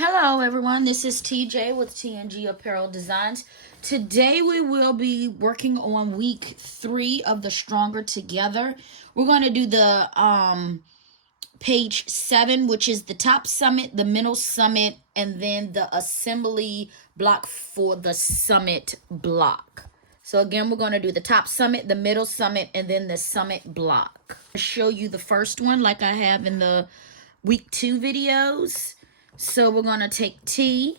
Hello everyone, this is TJ with TNG Apparel Designs. Today we will be working on week 3 of the Stronger Together. We're going to do the page 7, which is the top summit, the middle summit, and then the assembly block for the summit block. So again, we're going to do the top summit, the middle summit, and then the summit block. I'll show you the first one like I have in the week 2 videos. So we're going to take T.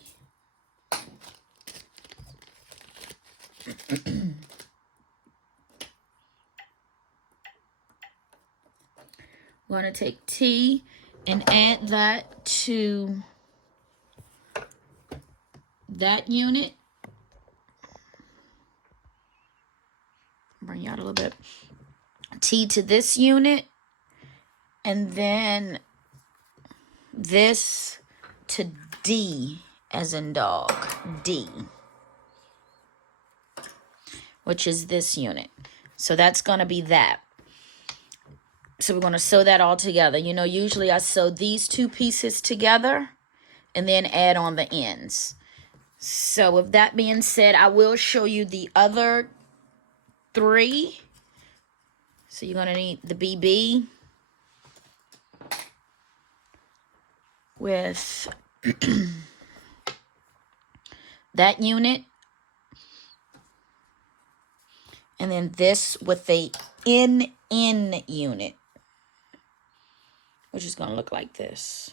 We're going to take T and add that to that unit. Bring you out a little bit. T to this unit. And then this to D as in dog. D. Which is this unit. So that's going to be that. So we're going to sew that all together. You know, usually I sew these two pieces together and then add on the ends. So with that being said, I will show you the other 3. So you're going to need the BB with that unit. And then this with the in unit, which is going to look like this.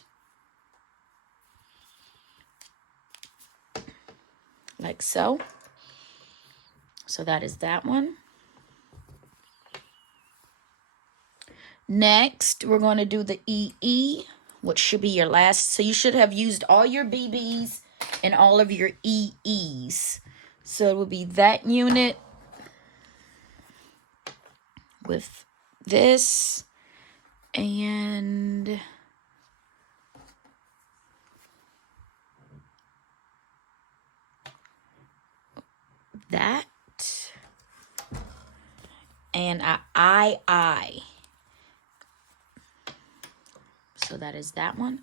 Like so. So that is that one. Next, we're going to do the EE, which should be your last. So you should have used all your BBs and all of your EEs. So it will be that unit with this and that and a I. So that is that one.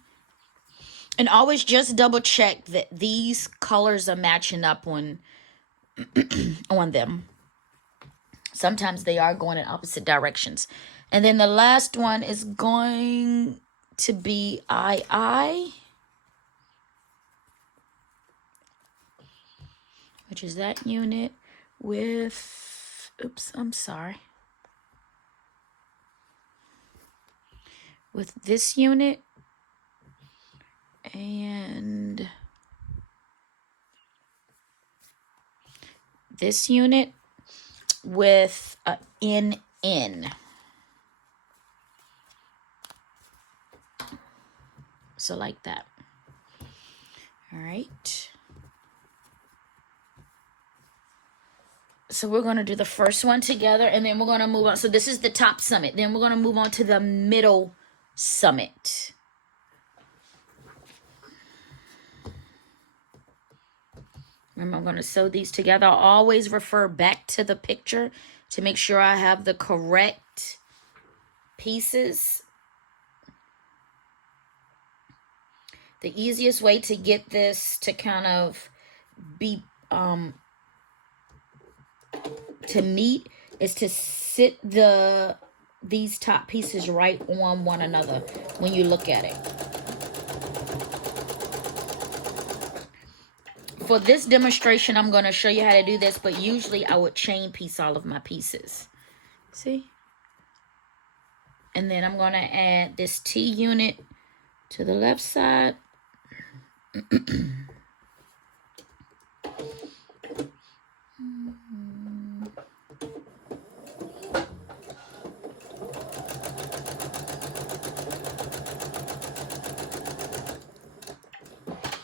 And always just double check that these colors are matching up on on them. Sometimes they are going in opposite directions. And then the last one is going to be I, which is that unit with, oops, I'm sorry. With this unit and this unit with a in. So like that. All right. So we're going to do the first one together and then we're going to move on. So this is the top summit. Then we're going to move on to the middle summit. Remember, I'm going to sew these together. I'll always refer back to the picture to make sure I have the correct pieces. The easiest way to get this to kind of be, to meet is to sit these top pieces right on one another when you look at it. For this demonstration, I'm going to show you how to do this, but usually I would chain piece all of my pieces. See? And then I'm going to add this T unit to the left side.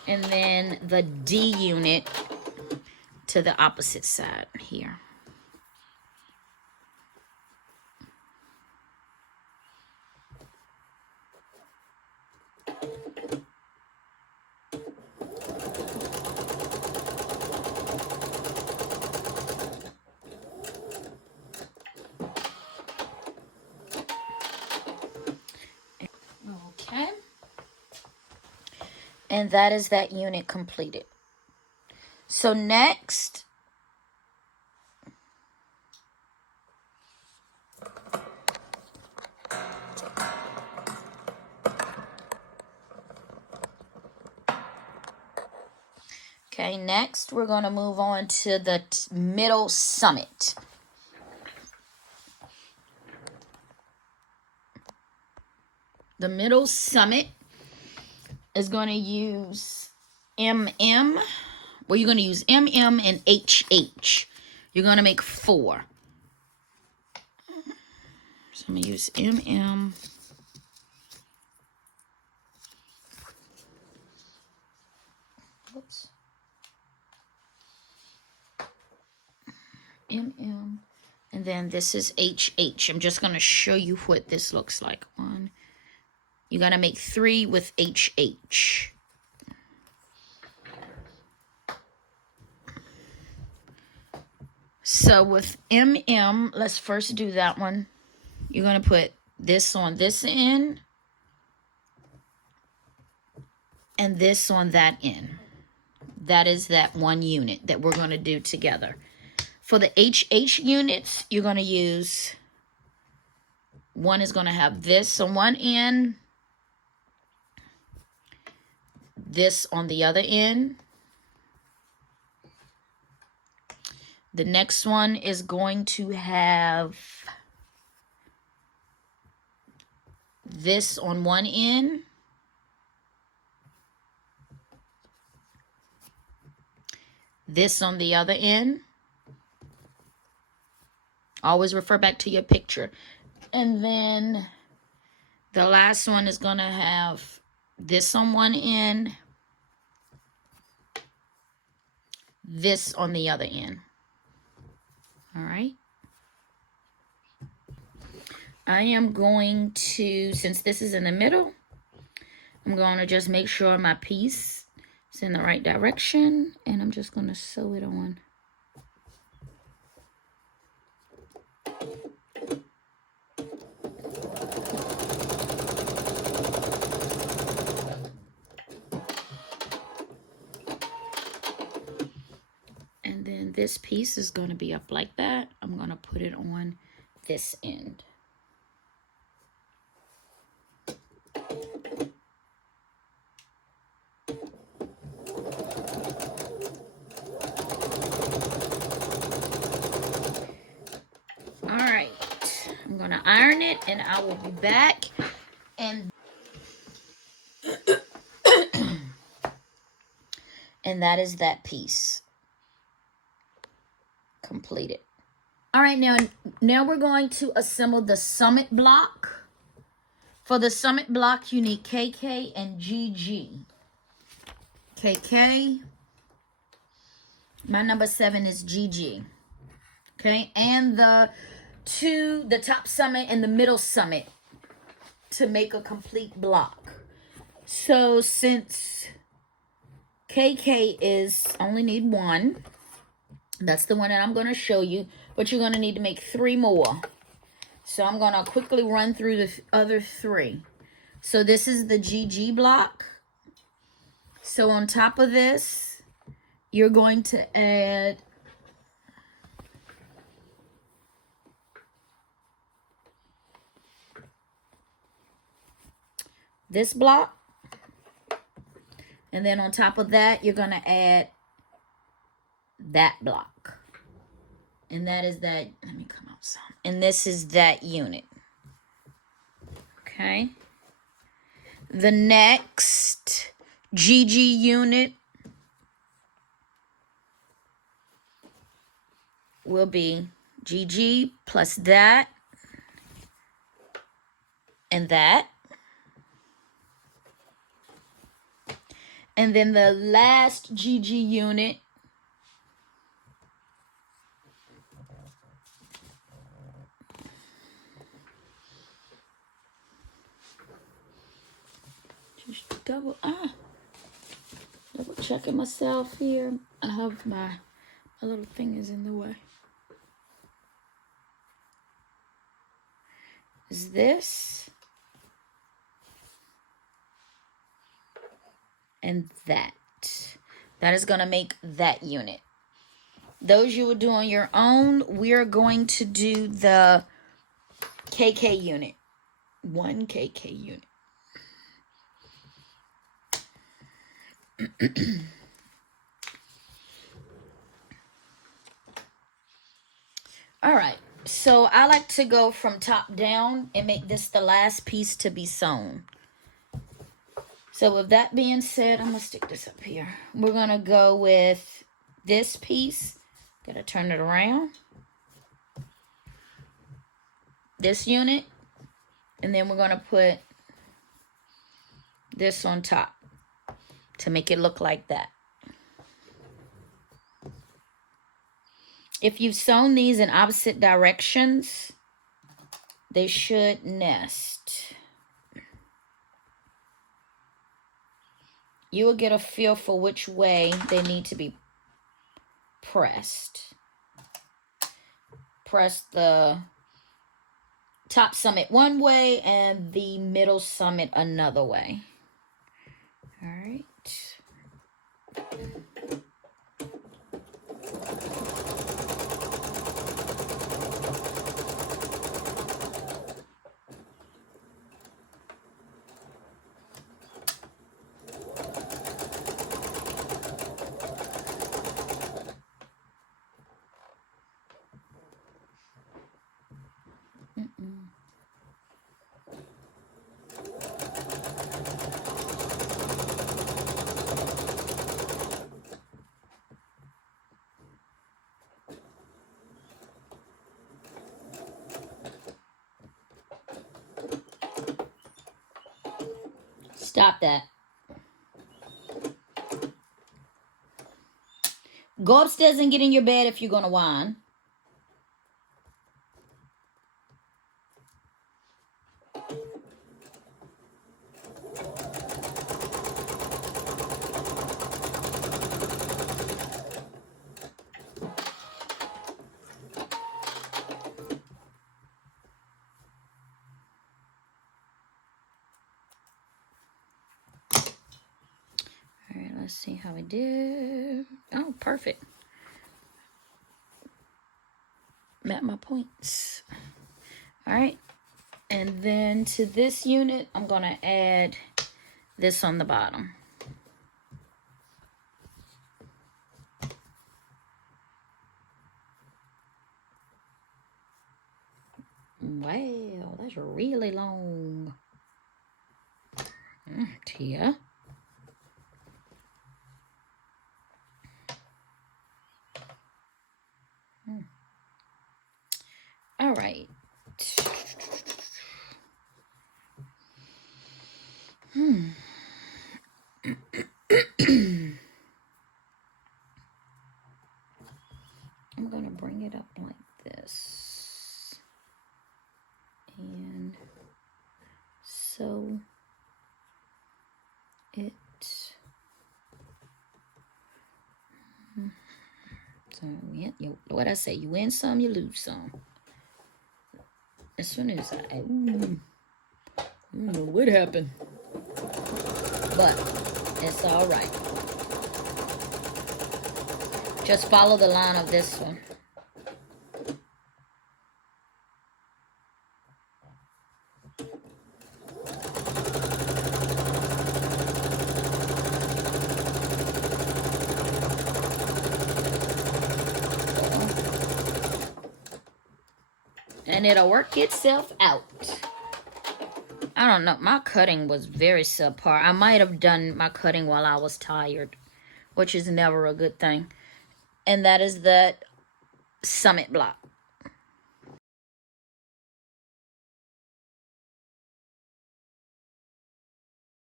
And then the D unit to the opposite side here. And that is that unit completed. So next, okay, next we're going to move on to the middle summit. The middle summit is going to use MM. Well, you're going to use MM and HH. You're going to make 4. So I'm going to use MM. Oops. MM. And then this is HH. I'm just going to show you what this looks like. You're going to make 3 with HH. So with MM, let's first do that one. You're going to put this on this end and this on that end. That is that one unit that we're going to do together. For the HH units, you're going to use, one is going to have this on one end, this on the other end. The next one is going to have this on one end, this on the other end. Always refer back to your picture. And then the last one is going to have this on one end, this on the other end. All right. I am going to, since this is in the middle, I'm going to just make sure my piece is in the right direction, and I'm just going to sew it on. And then this piece is going to be up like that. I'm going to put it on this end. All right, I'm going to iron it and I will be back. And that is that piece completed. All right, now we're going to assemble the summit block. For the summit block, you need KK and GG. KK, my number 7 is GG. Okay, and the top summit and the middle summit to make a complete block. So since KK is only need 1, that's the one that I'm going to show you, but you're going to need to make 3 more. So I'm going to quickly run through the other 3. So this is the GG block. So on top of this, you're going to add this block. And then on top of that, you're going to add that block. And that is that, let me come out some. And this is that unit. Okay. The next GG unit will be GG plus that and that. And then the last GG unit just double checking myself here. I have my little fingers in the way. Is this and that. That is going to make that unit. Those you will do on your own. We are going to do the KK unit. 1 KK unit. All right. So I like to go from top down and make this the last piece to be sewn. So with that being said, I'm going to stick this up here. We're going to go with this piece. Got to turn it around. This unit. And then we're going to put this on top to make it look like that. If you've sewn these in opposite directions, they should nest. You will get a feel for which way they need to be pressed. Press the top summit one way and the middle summit another way. All right. Stop that. Go upstairs and get in your bed if you're going to whine. Let's see how we did. Oh, perfect. Met my points. All right. And then to this unit, I'm going to add this on the bottom. Wow, that's really long. Tia. All right. I'm going to bring it up like this. And sew it. So, yeah, what I say, you win some, you lose some. As soon as I don't know what happened. But it's all right. Just follow the line of this one. And it'll work itself out. I don't know. My cutting was very subpar. I might have done my cutting while I was tired, which is never a good thing. And that is the summit block.